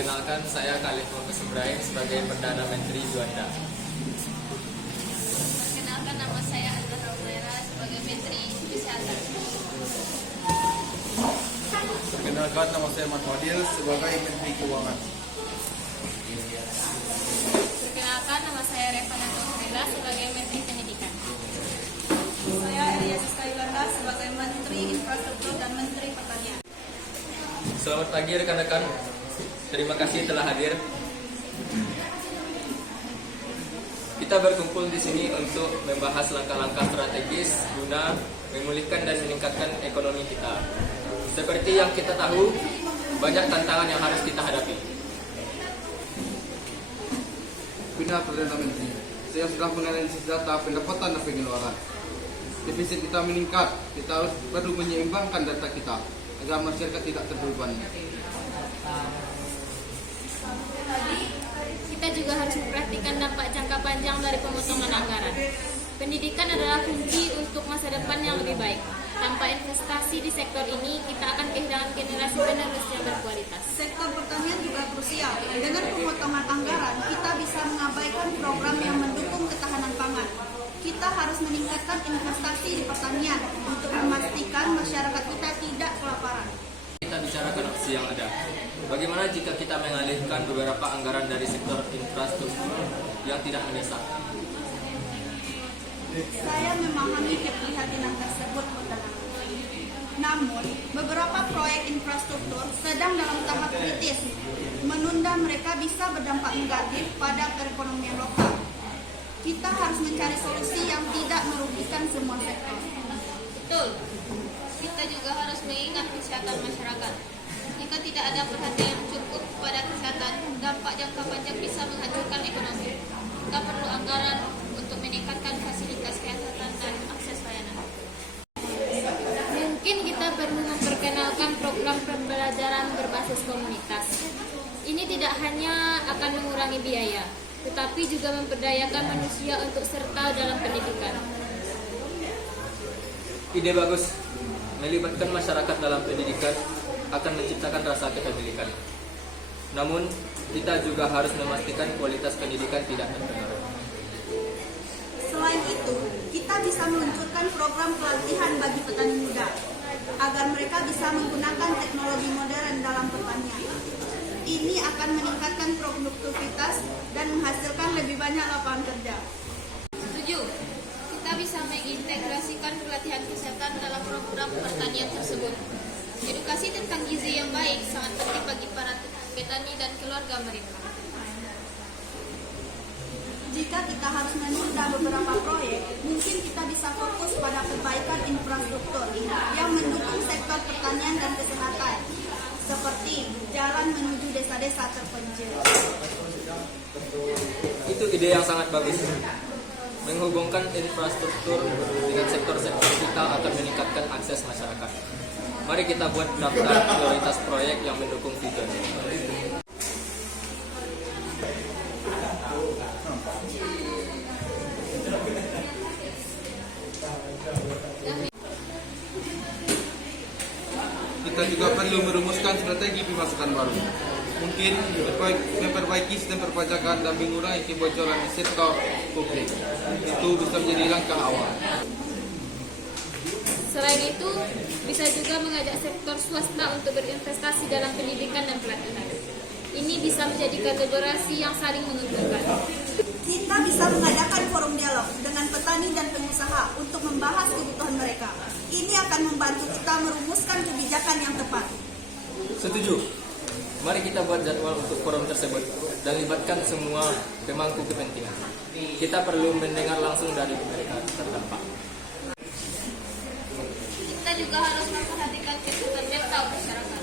Perkenalkan, saya Khalif Muhammad Ibrahim sebagai Perdana Menteri Juanda. Perkenalkan, nama saya Azhar Al-Zaira sebagai Menteri Kesehatan. Perkenalkan, nama saya Mat Fadil sebagai Menteri Keuangan. Perkenalkan, nama saya Revana Taufila sebagai Menteri Pendidikan. Saya Elia Siskayulanda sebagai Menteri Infrastruktur dan Menteri Pertanian. Selamat pagi rekan-rekan, terima kasih telah hadir. Kita berkumpul di sini untuk membahas langkah-langkah strategis guna memulihkan dan meningkatkan ekonomi kita. Seperti yang kita tahu, banyak tantangan yang harus kita hadapi. Bina Perdana Menteri, saya sudah menganalisis data pendapatan dan pengeluaran. Defisit kita meningkat, kita harus perlu menyeimbangkan data kita agar masyarakat tidak terbebani. Kita juga harus memperhatikan dampak jangka panjang dari pemotongan anggaran. Pendidikan adalah kunci untuk masa depan yang lebih baik. Tanpa investasi di sektor ini, kita akan kehilangan generasi penerus yang berkualitas. Sektor pertanian juga krusial. Dengan pemotongan anggaran, kita bisa mengabaikan program yang mendukung ketahanan pangan. Kita harus meningkatkan investasi di pertanian untuk memastikan masyarakat kita tidak kelaparan. Kita bicarakan opsi yang ada. Bagaimana jika kita mengalihkan beberapa anggaran dari sektor infrastruktur yang tidak mendesak? Saya memahami keprihatinan tersebut, Perdana. Namun, beberapa proyek infrastruktur sedang dalam tahap kritis. Menunda mereka bisa berdampak negatif pada perekonomian lokal. Kita harus mencari solusi yang tidak merugikan semua sektor. Betul. Kita juga harus mengingat kesehatan masyarakat. Jika tidak ada perhatian yang cukup pada kesehatan, dampak jangka panjang bisa menghancurkan ekonomi. Kita perlu anggaran untuk meningkatkan fasilitas kesehatan dan akses layanan. Mungkin kita perlu memperkenalkan program pembelajaran berbasis komunitas. Ini tidak hanya akan mengurangi biaya, tetapi juga memberdayakan manusia untuk serta dalam pendidikan. Ide bagus. Melibatkan masyarakat dalam pendidikan akan menciptakan rasa kepemilikan. Namun, kita juga harus memastikan kualitas pendidikan tidak terpengaruh. Selain itu, kita bisa meluncurkan program pelatihan bagi petani muda agar mereka bisa menggunakan teknologi modern dalam pertanian. Ini akan meningkatkan produktivitas dan menghasilkan lebih banyak lapangan kerja. Setuju. Kita bisa mengintegrasikan pelatihan kesehatan dalam program pertanian tersebut. Edukasi tentang gizi yang baik sangat penting bagi para petani dan keluarga mereka. Jika kita harus menunda beberapa proyek, mungkin kita bisa fokus pada perbaikan infrastruktur yang mendukung sektor pertanian dan kesehatan, seperti jalan menuju desa-desa terpencil. Itu ide yang sangat bagus. Menghubungkan infrastruktur dengan sektor-sektor kita akan meningkatkan akses masyarakat. Mari kita buat daftar prioritas proyek yang mendukung tujuan. Kita juga perlu merumuskan strategi pemasukan baru. Mungkin memperbaiki sistem perpajakan dan mengurangi kebocoran di sektor publik. Itu bisa menjadi langkah awal. Selain itu, bisa juga mengajak sektor swasta untuk berinvestasi dalam pendidikan dan pelatihan. Ini bisa menjadi kolaborasi yang saling menguntungkan. Kita bisa mengadakan forum dialog dengan petani dan pengusaha untuk membahas kebutuhan mereka. Ini akan membantu kita merumuskan kebijakan yang tepat. Setuju. Mari kita buat jadwal untuk forum tersebut dan libatkan semua pemangku kepentingan. Kita perlu mendengar langsung dari mereka terdampak. Kita juga harus memperhatikan kesehatan mental masyarakat,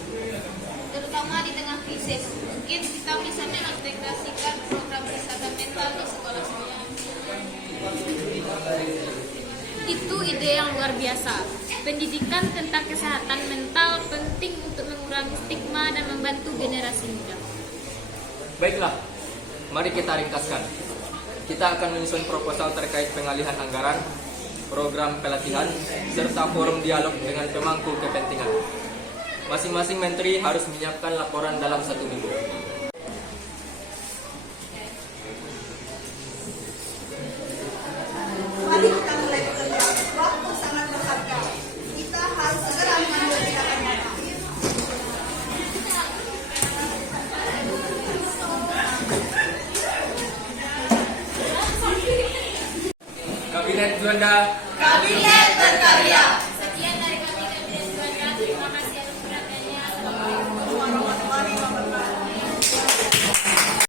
terutama di tengah krisis. Mungkin kita bisa mengintegrasikan program kesehatan mental di sekolah-sekolah. Itu ide yang luar biasa. Pendidikan tentang kesehatan mental penting untuk mengurangi stigma dan membantu generasi muda. Baiklah, mari kita ringkaskan. Kita akan menyusun proposal terkait pengalihan anggaran, program pelatihan, serta forum dialog dengan pemangku kepentingan. Masing-masing menteri harus menyiapkan laporan dalam 1 minggu. Juanda. Kabinet berkarya.